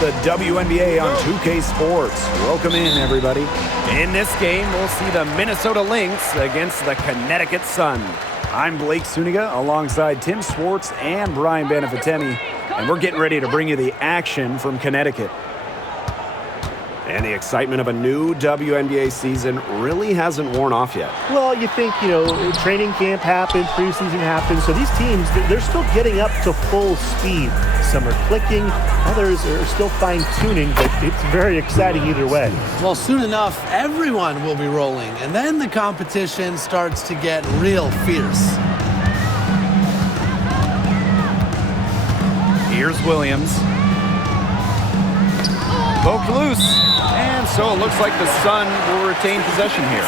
the WNBA on 2K Sports. Welcome in, everybody. In this game, we'll see the Minnesota Lynx against the Connecticut Sun. I'm Blake Suniga alongside Tim Swartz and Brian Banafitemi, and we're getting ready to bring you the action from Connecticut. And the excitement of a new WNBA season really hasn't worn off yet. Well, you think, training camp happened, preseason happened, so these teams, they're still getting up to full speed. Some are clicking, others are still fine-tuning, but it's very exciting either way. Well, soon enough, everyone will be rolling, and then the competition starts to get real fierce. Here's Williams. Poked loose. And so it looks like the Sun will retain possession here.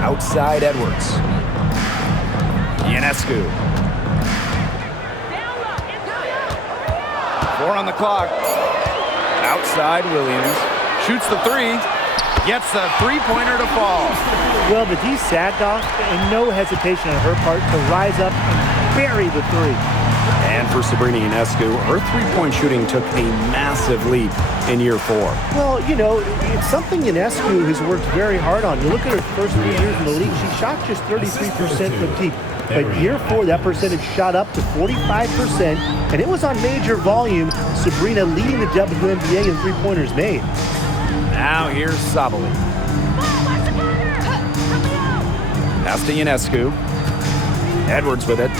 Outside Edwards. Ionescu. 4 on the clock. Outside Williams. Shoots the three. Gets the three-pointer to fall. Well, the D sagged off, and no hesitation on her part to rise up and bury the three. And for Sabrina Ionescu, her three-point shooting took a massive leap in year 4. Well, it's something Ionescu has worked very hard on. You look at her first 3 years in the league, she shot just 33% from deep. But year 4, that percentage shot up to 45%, and it was on major volume. Sabrina leading the WNBA in three-pointers made. Now here's Sabali. Pass to Ionescu. Edwards with it.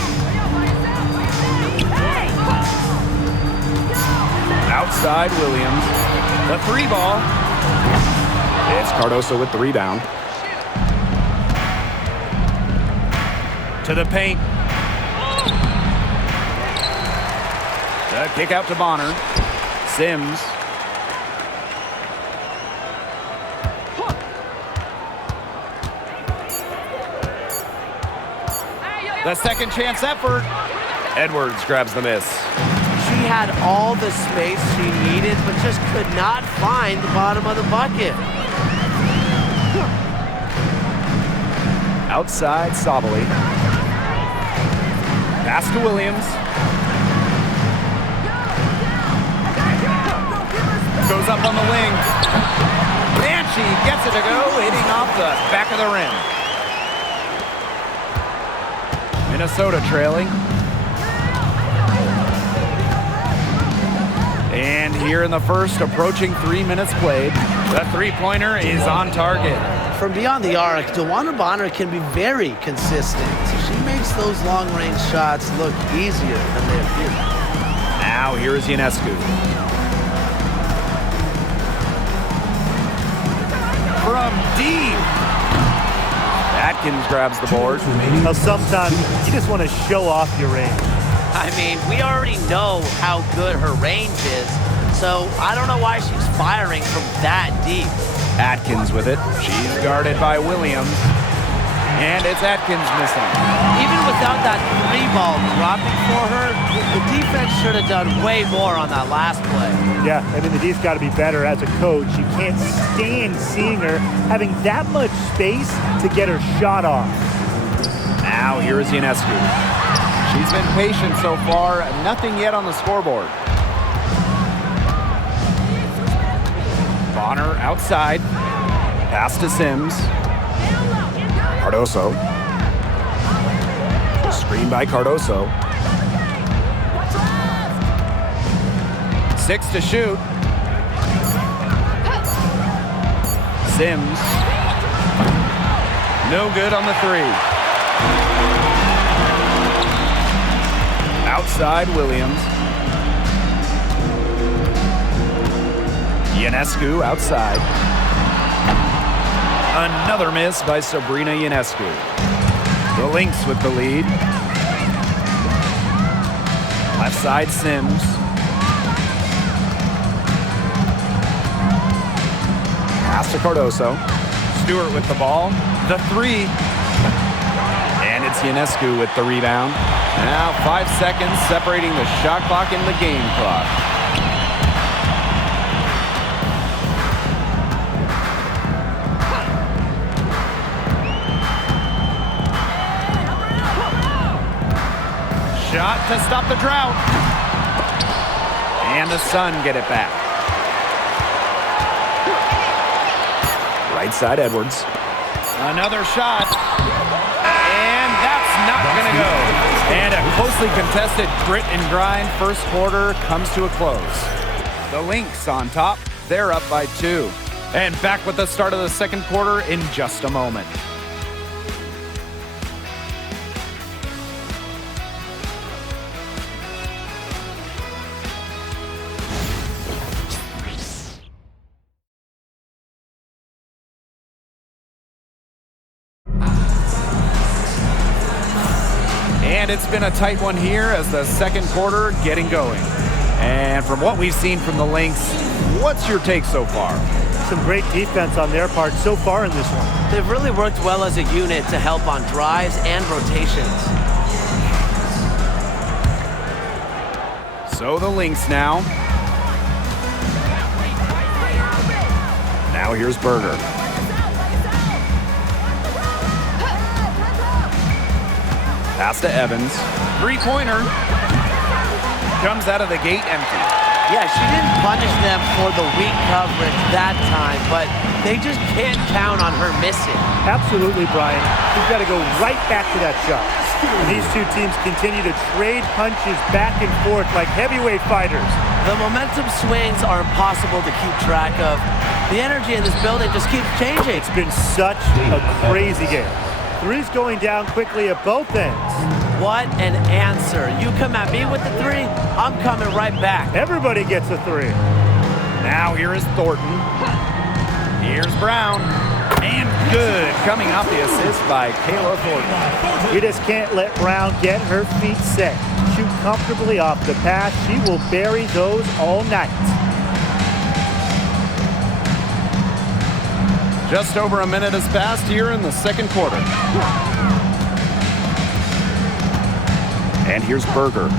Outside Williams. The three ball. It's Cardoso with the rebound. To the paint. The kick out to Bonner. Sims. The second chance effort. Edwards grabs the miss. She had all the space she needed, but just could not find the bottom of the bucket. Outside Sabali. Pass to Williams. Goes up on the wing. And she gets it to go, hitting off the back of the rim. Minnesota trailing. And here in the first, approaching 3 minutes played. The three-pointer is on target. From beyond the arc, Wnba can be very consistent. She makes those long-range shots look easier than they appear. Now here is Ionescu. From deep. Atkins grabs the board. Now, sometimes you just want to show off your range. I mean, we already know how good her range is, so I don't know why she's firing from that deep. Atkins with it. She's guarded by Williams. And it's Atkins missing. Even without that three ball dropping for her, the defense should have done way more on that last play. Yeah, I mean, the D's got to be better as a coach. You can't stand seeing her having that much space to get her shot off. Now here is Ionescu. She's been patient so far. Nothing yet on the scoreboard. Bonner outside. Pass to Sims. Cardoso. Screen by Cardoso. 6 to shoot. Sims. No good on the three. Outside Williams. Ionescu outside. Another miss by Sabrina Ionescu. The Lynx with the lead. Left side Sims. Pass to Cardoso. Stewart with the ball. The three. And it's Ionescu with the rebound. Now 5 seconds separating the shot clock and the game clock. shot to stop the drought. And the Sun get it back. Right side, Edwards. Another shot. And that's not going to go. And a closely contested grit and grind first quarter comes to a close. The Lynx on top. They're up by 2. And back with the start of the second quarter in just a moment. And it's been a tight one here as the second quarter getting going. And from what we've seen from the Lynx, what's your take so far? Some great defense on their part so far in this one. They've really worked well as a unit to help on drives and rotations. So the Lynx now. Now here's Berger. Pass to Evans. Three-pointer. Comes out of the gate empty. Yeah, she didn't punish them for the weak coverage that time, but they just can't count on her missing. Absolutely, Brian. We've got to go right back to that shot. And these two teams continue to trade punches back and forth like heavyweight fighters. The momentum swings are impossible to keep track of. The energy in this building just keeps changing. It's been such a crazy game. Threes going down quickly at both ends. What an answer. You come at me with the 3, I'm coming right back. Everybody gets a 3. Now here is Thornton. Here's Brown. And good. Coming off the assist by Kayla Thornton. You just can't let Brown get her feet set. Shoot comfortably off the pass. She will bury those all night. Just over a minute has passed here in the second quarter. And here's Berger.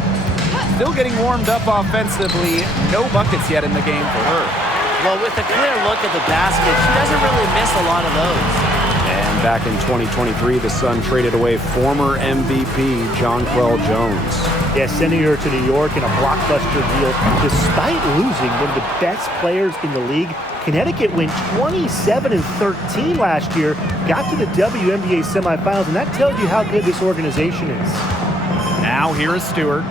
Still getting warmed up offensively. No buckets yet in the game for her. Well, with a clear look at the basket, she doesn't really miss a lot of those. And back in 2023, the Sun traded away former MVP Jonquel Jones. Yeah, sending her to New York in a blockbuster deal. Despite losing one of the best players in the league, Connecticut went 27-13 last year, got to the WNBA semifinals, and that tells you how good this organization is. Now here is Stewart.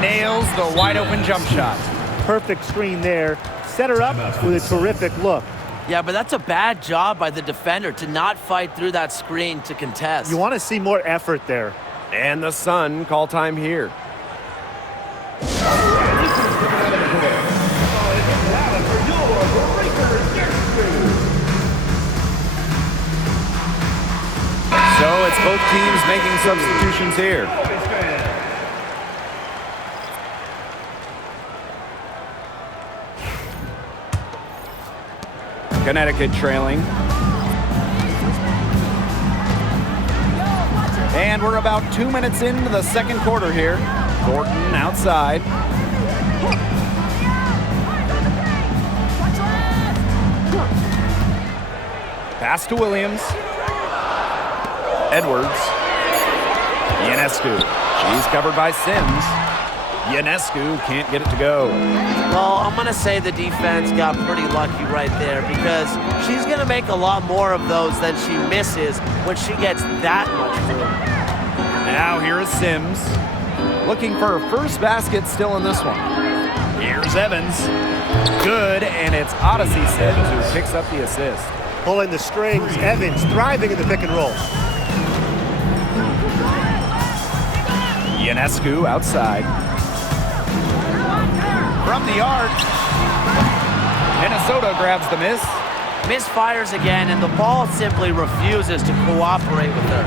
Nails the wide open jump shot. Perfect screen there. Set her up with a terrific look. Yeah, but that's a bad job by the defender to not fight through that screen to contest. You want to see more effort there. And the Sun call time here. So it's both teams making substitutions here. Connecticut trailing. And we're about 2 minutes into the second quarter here. Thornton outside. Pass to Williams. Edwards. Ionescu. She's covered by Sims. Ionescu can't get it to go. Well, I'm going to say the defense got pretty lucky right there because she's going to make a lot more of those than she misses when she gets that much room. Now here is Sims. Looking for her first basket still in this one. Here's Evans. Good, and it's Odyssey Sims who picks up the assist. Pulling the strings, Evans thriving in the pick and roll. Ionescu outside. From the arc. Minnesota grabs the miss. Misfires again, and the ball simply refuses to cooperate with her.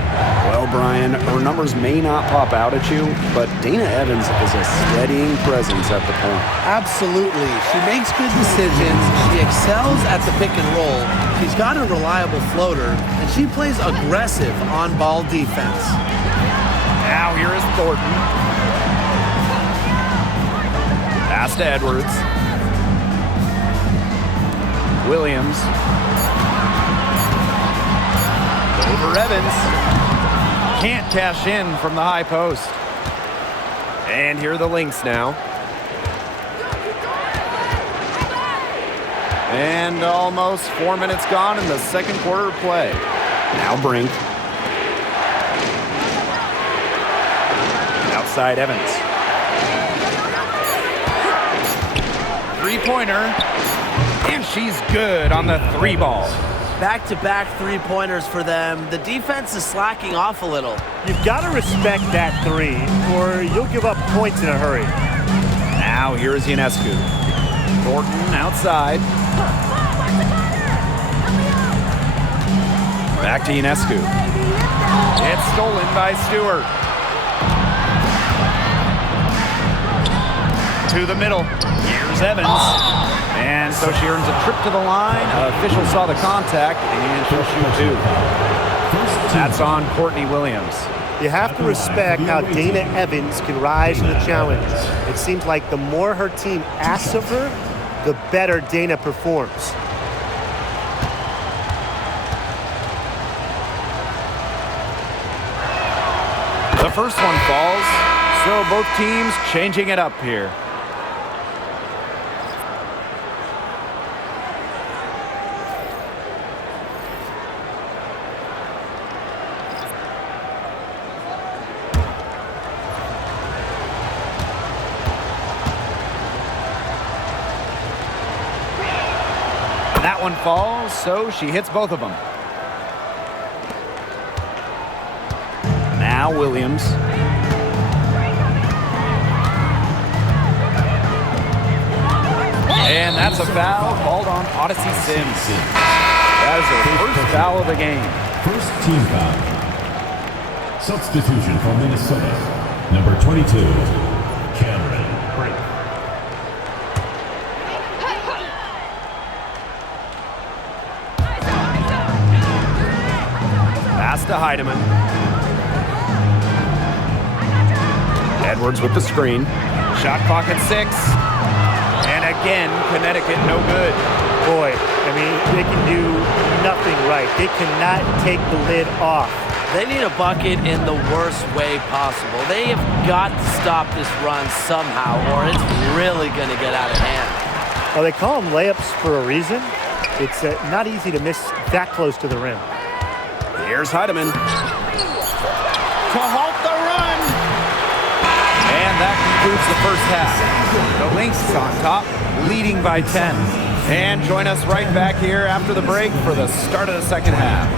Well, Brian, her numbers may not pop out at you, but Dana Evans is a steadying presence at the point. Absolutely. She makes good decisions. She excels at the pick and roll. She's got a reliable floater, and she plays aggressive on-ball defense. Now here is Thornton. Pass to Edwards. Williams. Over Evans. Can't cash in from the high post. And here are the Lynx now. And almost 4 minutes gone in the second quarter of play. Now Brink. Outside Evans. Three-pointer. And she's good on the three ball. Back-to-back three-pointers for them. The defense is slacking off a little. You've got to respect that three, or you'll give up points in a hurry. Now here's Ionescu. Thornton outside. Back to Ionescu. It's stolen by Stewart. To the middle. Here's Evans. And so she earns a trip to the line. Official saw the contact, and she'll shoot two. That's on Courtney Williams. You have to respect how Dana Evans can rise to the challenge. It seems like the more her team asks of her, the better Dana performs. The first one falls, so both teams changing it up here. That one falls, so she hits both of them. Now Williams. And that's a foul called on Odyssey Sims. That is her first foul of the game. First team foul. Substitution for Minnesota. Number 22, Cameron Brink. Pass to Heidemann. Edwards with the screen. Shot clock at 6. And again, Connecticut no good. Boy, I mean, they can do nothing right. They cannot take the lid off. They need a bucket in the worst way possible. They have got to stop this run somehow, or it's really going to get out of hand. Well, they call them layups for a reason. It's not easy to miss that close to the rim. Here's Heidemann. To halt the run. And that concludes the first half. The Lynx on top, leading by 10. And join us right back here after the break for the start of the second half.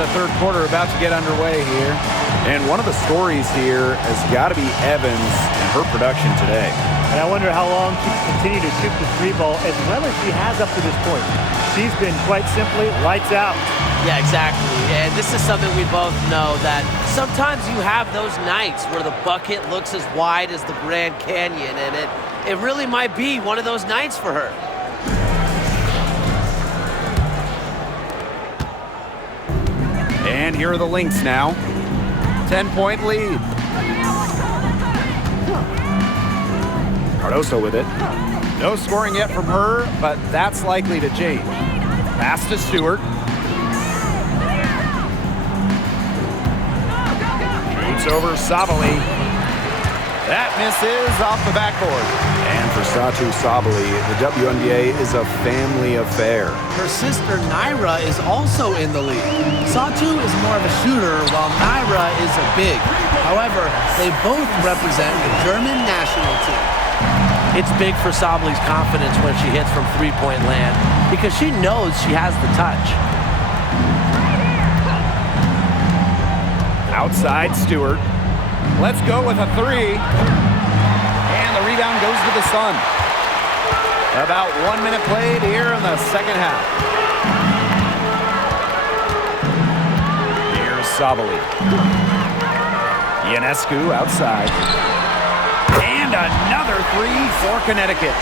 The third quarter about to get underway here. And one of the stories here has got to be Evans and her production today. And I wonder how long she can continue to shoot the three ball as well as she has up to this point. She's been quite simply lights out. Yeah, exactly. And this is something we both know, that sometimes you have those nights where the bucket looks as wide as the Grand Canyon, and it really might be one of those nights for her. And here are the Lynx now. 10-point lead. Cardoso with it. No scoring yet from her, but that's likely to change. Pass to Stewart. Shoots over Savali. That misses off the backboard. And for Satu Sabali, the WNBA is a family affair. Her sister Naira is also in the league. Satu is more of a shooter, while Naira is a big. However, they both represent the German national team. It's big for Sabali's confidence when she hits from three-point land because she knows she has the touch. Outside Stewart. Let's go with a three. And the rebound goes to the Sun. About 1 minute played here in the second half. Here's Sabali. Ionescu outside. And another three for Connecticut.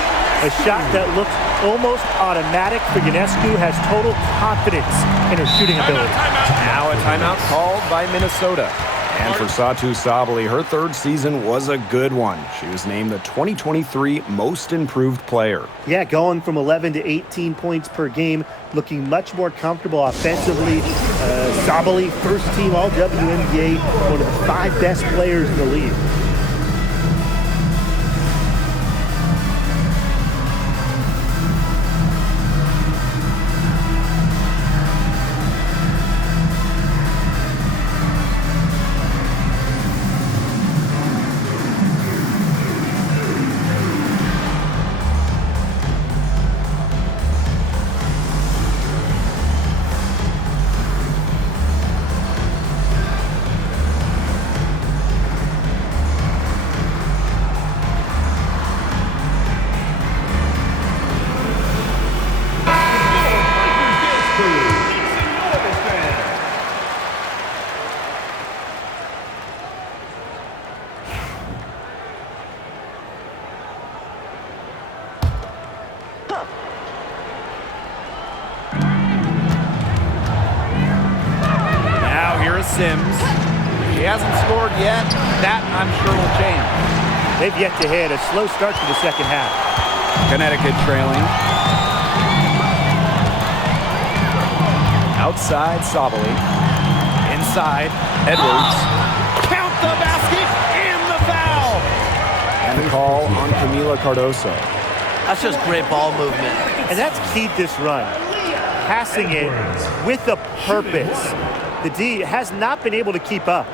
A shot that looks almost automatic for Ionescu, has total confidence in her shooting ability. Now a timeout called by Minnesota. And for Satu Sabali, her third season was a good one. She was named the 2023 Most Improved Player. Yeah, going from 11 to 18 points per game, looking much more comfortable offensively. Sabali, first team All-WNBA, one of the 5 best players in the league. Sims. She hasn't scored yet. That, I'm sure, will change. They've yet to hit a slow start to the second half. Connecticut trailing. Outside, Sabali. Inside, Edwards. Count the basket and the foul! And a call on Camila Cardoso. That's just great ball movement. And that's keyed this run. Passing it with a purpose. The D has not been able to keep up.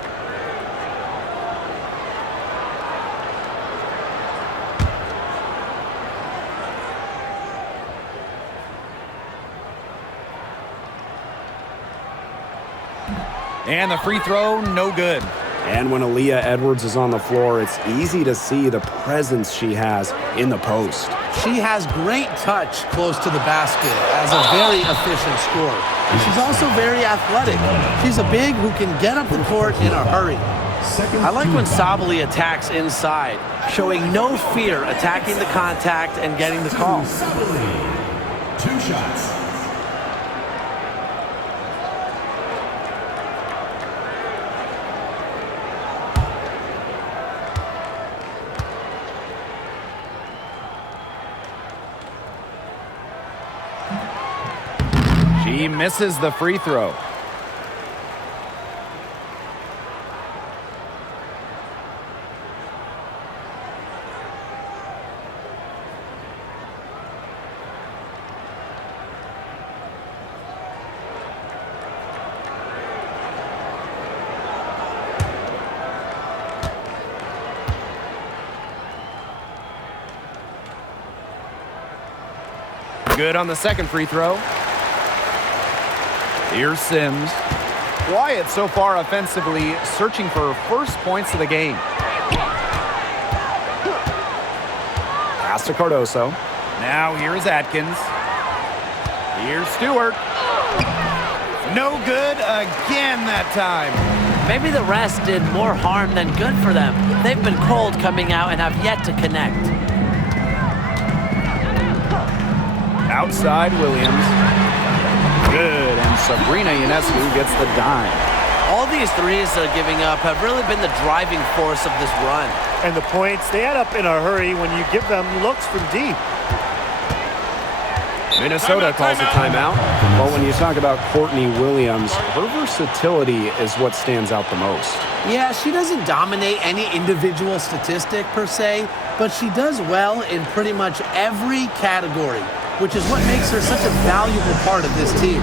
And the free throw, no good. And when Aaliyah Edwards is on the floor, it's easy to see the presence she has in the post. She has great touch close to the basket as a very efficient scorer. And she's also very athletic. She's a big who can get up the court in a hurry. I like when Sabali attacks inside, showing no fear attacking the contact and getting the call. Sabali, 2 shots. He misses the free throw. Good on the second free throw. Here's Sims. Quiet so far offensively, searching for first points of the game. Pass to Cardoso. Now here's Atkins. Here's Stewart. No good again that time. Maybe the rest did more harm than good for them. They've been cold coming out and have yet to connect. Outside Williams. Good, and Sabrina Ionescu gets the dime. All these threes they're giving up have really been the driving force of this run. And the points, they add up in a hurry when you give them looks from deep. Minnesota calls a timeout. Well, when you talk about Courtney Williams, her versatility is what stands out the most. Yeah, she doesn't dominate any individual statistic per se, but she does well in pretty much every category, which is what makes her such a valuable part of this team.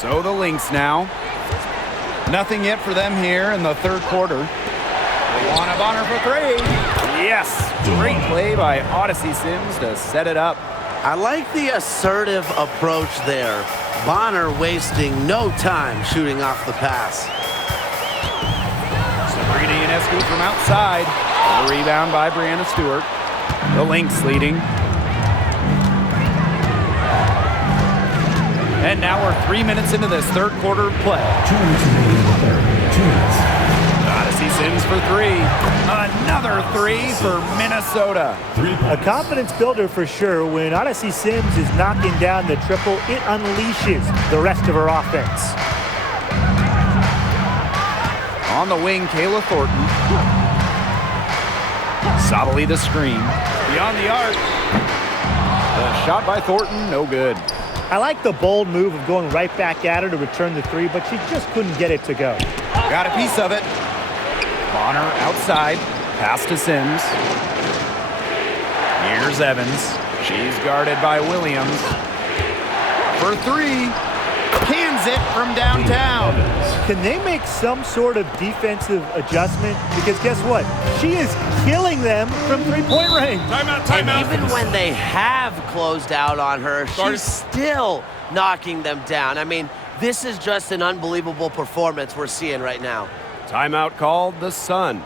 So the Lynx now. Nothing yet for them here in the third quarter. Wnba for three. Yes, great play by Odyssey Sims to set it up. I like the assertive approach there. Bonner wasting no time shooting off the pass. Sabrina Ionescu from outside. A rebound by Brianna Stewart. The Lynx leading. And now we're 3 minutes into this third quarter of play. 2 minutes remaining in the third. 2 minutes. Odyssey Sims for three. Another three for Minnesota. 3 A points. confidence builder for sure. When Odyssey Sims is knocking down the triple, it unleashes the rest of her offense. On the wing, Kayla Thornton. Sabali the screen. Beyond the arc. The shot by Thornton, no good. I like the bold move of going right back at her to return the three, but she just couldn't get it to go. Got a piece of it. Bonner outside. Pass to Sims. Here's Evans. She's guarded by Williams. For three. Cans it from downtown. Can they make some sort of defensive adjustment? Because guess what? She is killing them from three-point range. And even when they have closed out on her, she's still knocking them down. I mean, this is just an unbelievable performance we're seeing right now. Timeout called the Sun.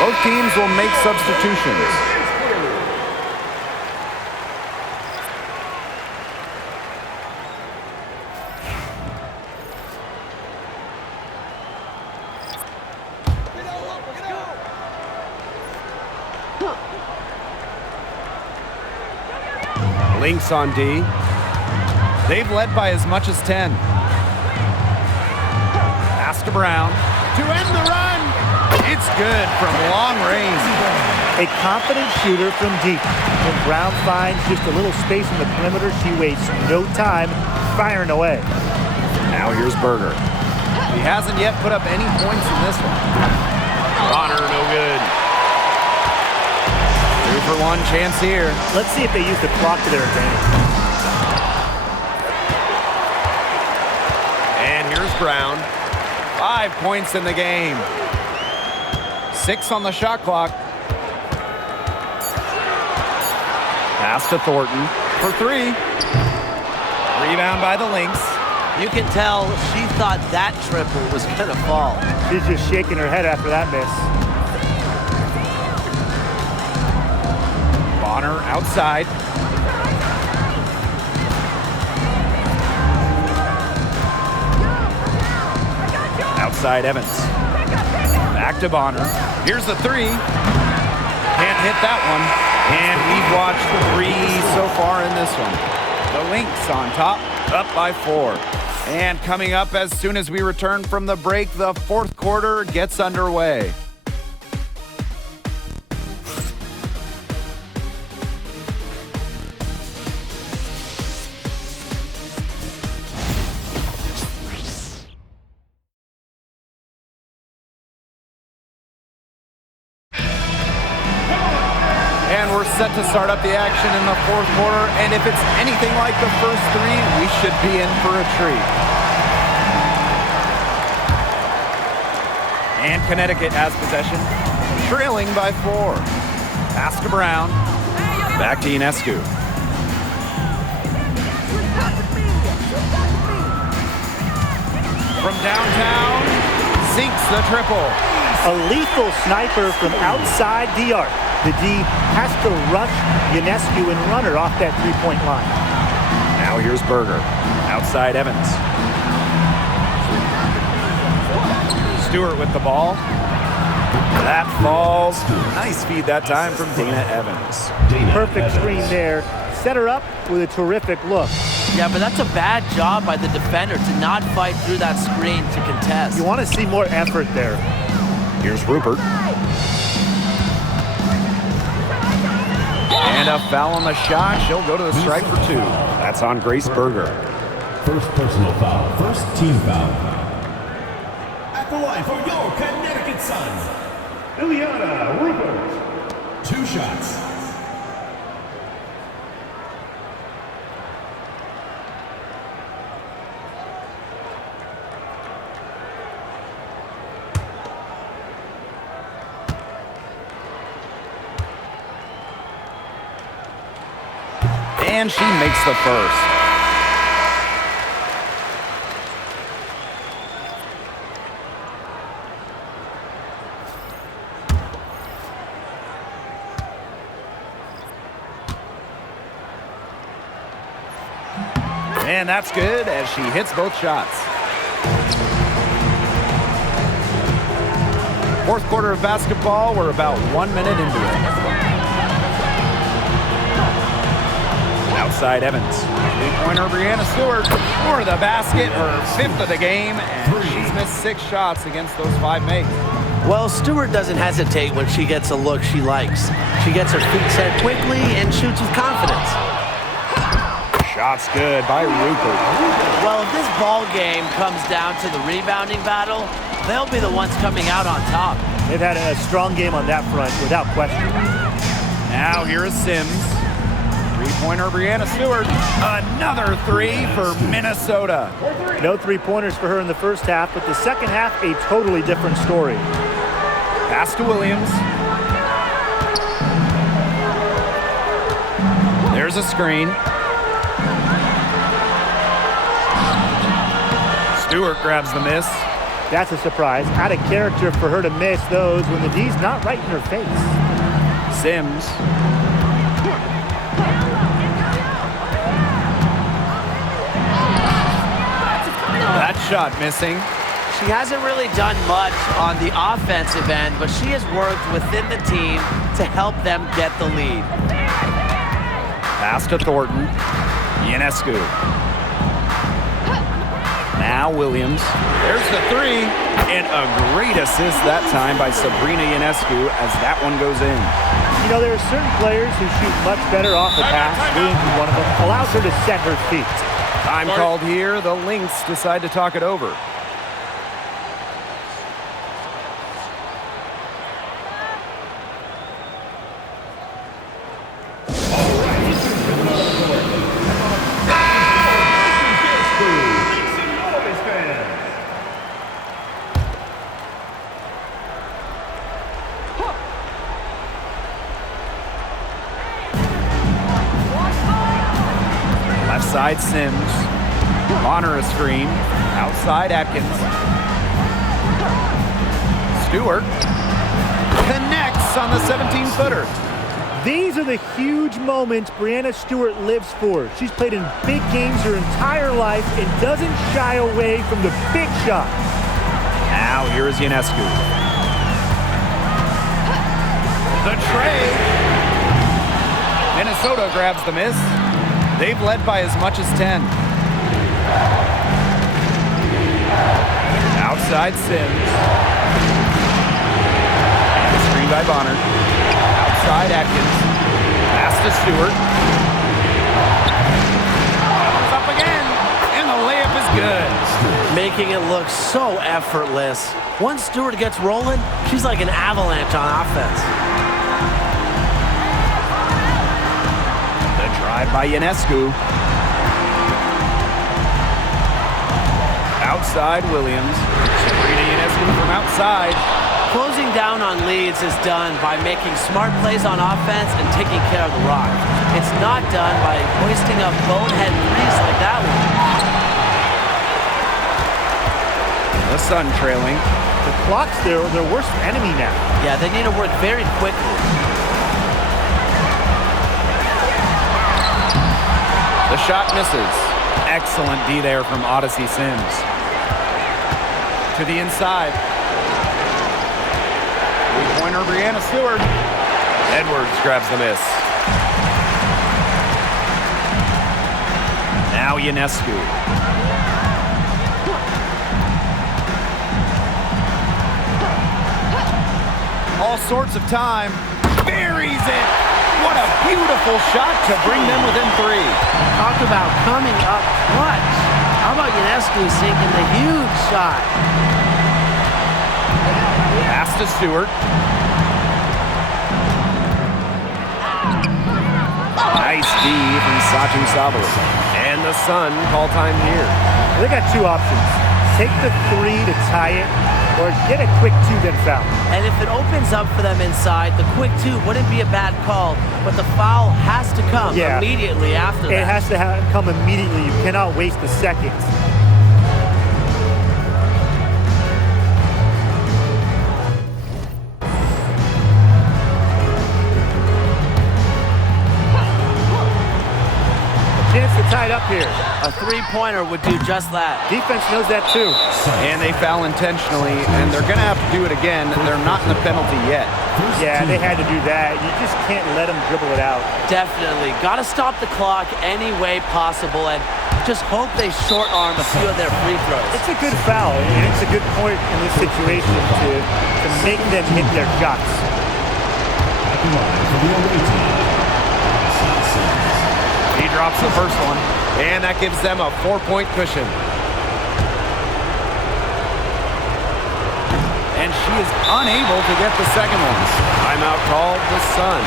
Both teams will make substitutions. Lynx on D. They've led by as much as 10. Pass to Brown. To end the run. It's good from long range. A confident shooter from deep. When Brown finds just a little space in the perimeter, she wastes no time firing away. Now here's Berger. He hasn't yet put up any points in this one. Bonner, no good. 2-for-1 chance here. Let's see if they use the clock to their advantage. And here's Brown. 5 points in the game. 6 on the shot clock. Pass to Thornton for 3. Rebound by the Lynx. You can tell she thought that triple was going to fall. She's just shaking her head after that miss. Bonner outside. Outside Evans. Back to Bonner. Here's the 3. Can't hit that one. And we've watched 3 so far in this one. The Lynx on top, up by 4. And coming up as soon as we return from the break, the fourth quarter gets underway. And we're set to start up the action in the fourth quarter. And if it's anything like the first 3, we should be in for a treat. And Connecticut has possession, trailing by 4. Pass to Brown. Back to Ionescu. From downtown, sinks the triple. A lethal sniper from outside the arc. The D has to rush Ionescu and run her off that three-point line. Now here's Berger. Outside Evans. Stewart with the ball. That falls. Nice feed that time from Dana Evans. Perfect screen there. Set her up with a terrific look. Yeah, but that's a bad job by the defender to not fight through that screen to contest. You want to see more effort there. Here's Rupert. And a foul on the shot. She'll go to the stripe for 2. That's on Grace Berger. First personal foul. First team foul. At the line for your Connecticut Sun, Iliana Rupert. 2 shots. And she makes the first. And that's good as she hits both shots. Fourth quarter of basketball, we're about 1 minute into it. Outside Evans. 3-pointer Brianna Stewart for the basket, her 5th of the game, and she's missed 6 shots against those 5 makes. Well, Stewart doesn't hesitate when she gets a look she likes. She gets her feet set quickly and shoots with confidence. Shots good by Rupert. Well, if this ball game comes down to the rebounding battle, they'll be the ones coming out on top. They've had a strong game on that front, without question. Now here is Sims. 3-pointer Brianna Stewart. Another 3 for Minnesota. No three-pointers for her in the first half, but the second half, a totally different story. Pass to Williams. There's a screen. Stewart grabs the miss. That's a surprise. Out of character for her to miss those when the D's not right in her face. Sims. That shot missing. She hasn't really done much on the offensive end, but she has worked within the team to help them get the lead. Pass to Thornton. Ionescu. Now Williams. There's the three. And a great assist that time by Sabrina Ionescu as that one goes in. You know, there are certain players who shoot much better off the pass. Williams is one of them. Allows her to set her feet. Time called here. The Lynx decide to talk it over. Side Sims. Honor a screen. Outside Atkins. Stewart connects on the 17-footer. These are the huge moments Breanna Stewart lives for. She's played in big games her entire life and doesn't shy away from the big shot. Now here is Ionescu. The tray. Minnesota grabs the miss. They've led by as much as 10. Outside Sims. And screen by Bonner. Outside Atkins. Pass to Stewart. Up again. And the layup is good. Making it look so effortless. Once Stewart gets rolling, she's like an avalanche on offense. Drive by Ionescu. Outside Williams. Sabrina Ionescu from outside. Closing down on leads is done by making smart plays on offense and taking care of the rock. It's not done by hoisting up bonehead threes like that one. The Sun trailing. The clock's their worst enemy now. Yeah, they need to work very quickly. The shot misses. Excellent D there from Odyssey Sims. To the inside. Three-pointer Breanna Stewart. Edwards grabs the miss. Now Ionescu. All sorts of time. Buries it. What a beautiful shot to bring them within 3. Talk about coming up clutch. How about Ionescu sinking the huge shot? Pass to Stewart. Nice D from Satu Sabali. And the Sun call time here. They got two options. Take the 3 to tie it, or get a quick 2 then foul. And if it opens up for them inside, the quick 2 wouldn't be a bad call, but the foul has to come immediately after that. It has to come immediately. You cannot waste the seconds. Chance to tie it up here. A three-pointer would do just that. Defense knows that too. And they foul intentionally, and they're going to have to do it again. They're not in the penalty yet. Yeah, they had to do that. You just can't let them dribble it out. Definitely. Got to stop the clock any way possible and just hope they short arm a few of their free throws. It's a good foul, and it's a good point in this situation to make them hit their shots. He drops the first one, and that gives them a 4-point cushion. And she is unable to get the second one. Timeout called the Sun.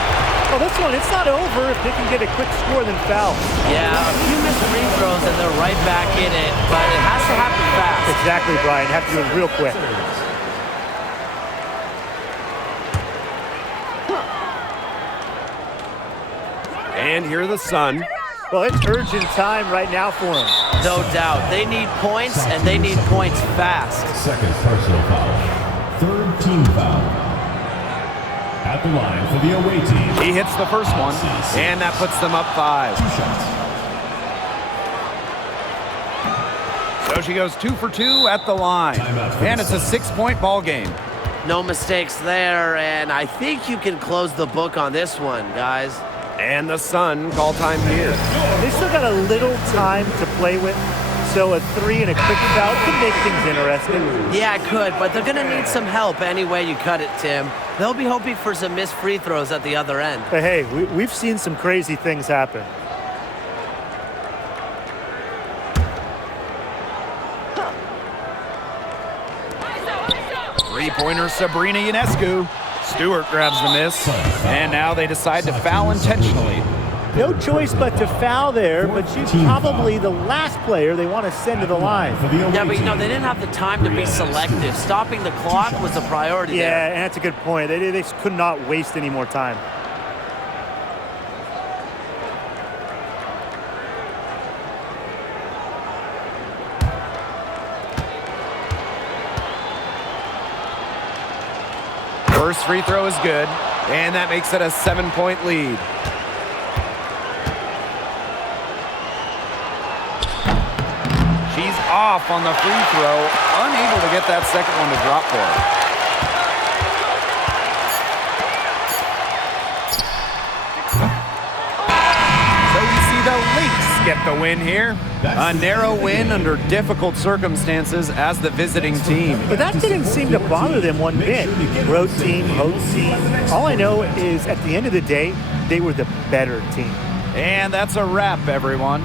Well, this one, it's not over if they can get a quick score then foul. Yeah, a few missed free throws and they're right back in it, but it has to happen fast. Exactly, Brian. Have to do it real quick. And here the Sun. Well, it's urgent time right now for them. No doubt. They need points, and they need points fast. Second personal foul. Third team foul. At the line for the away team. He hits the first one, and that puts them up 5. 2 shots. So she goes 2 for 2 at the line. And it's a 6-point ball game. No mistakes there, and I think you can close the book on this one, guys. And the Sun call time here. They still got a little time to play with, so a 3 and a quick foul could make things interesting. Yeah, it could, but they're going to need some help any way you cut it, Tim. They'll be hoping for some missed free throws at the other end. But hey, we've seen some crazy things happen. Three-pointer Sabrina Ionescu. Stewart grabs the miss, and now they decide to foul intentionally. No choice but to foul there, but she's probably the last player they want to send to the line. Yeah, but they didn't have the time to be selective. Stopping the clock was the priority there. Yeah, and that's a good point. They could not waste any more time. First free throw is good, and that makes it a 7-point lead. She's off on the free throw, unable to get that second one to drop for her. So we see the Lynx get the win here. A narrow win under difficult circumstances as the visiting team. But that didn't seem to bother them one bit. Road team, host team. All I know is at the end of the day, they were the better team. And that's a wrap, everyone.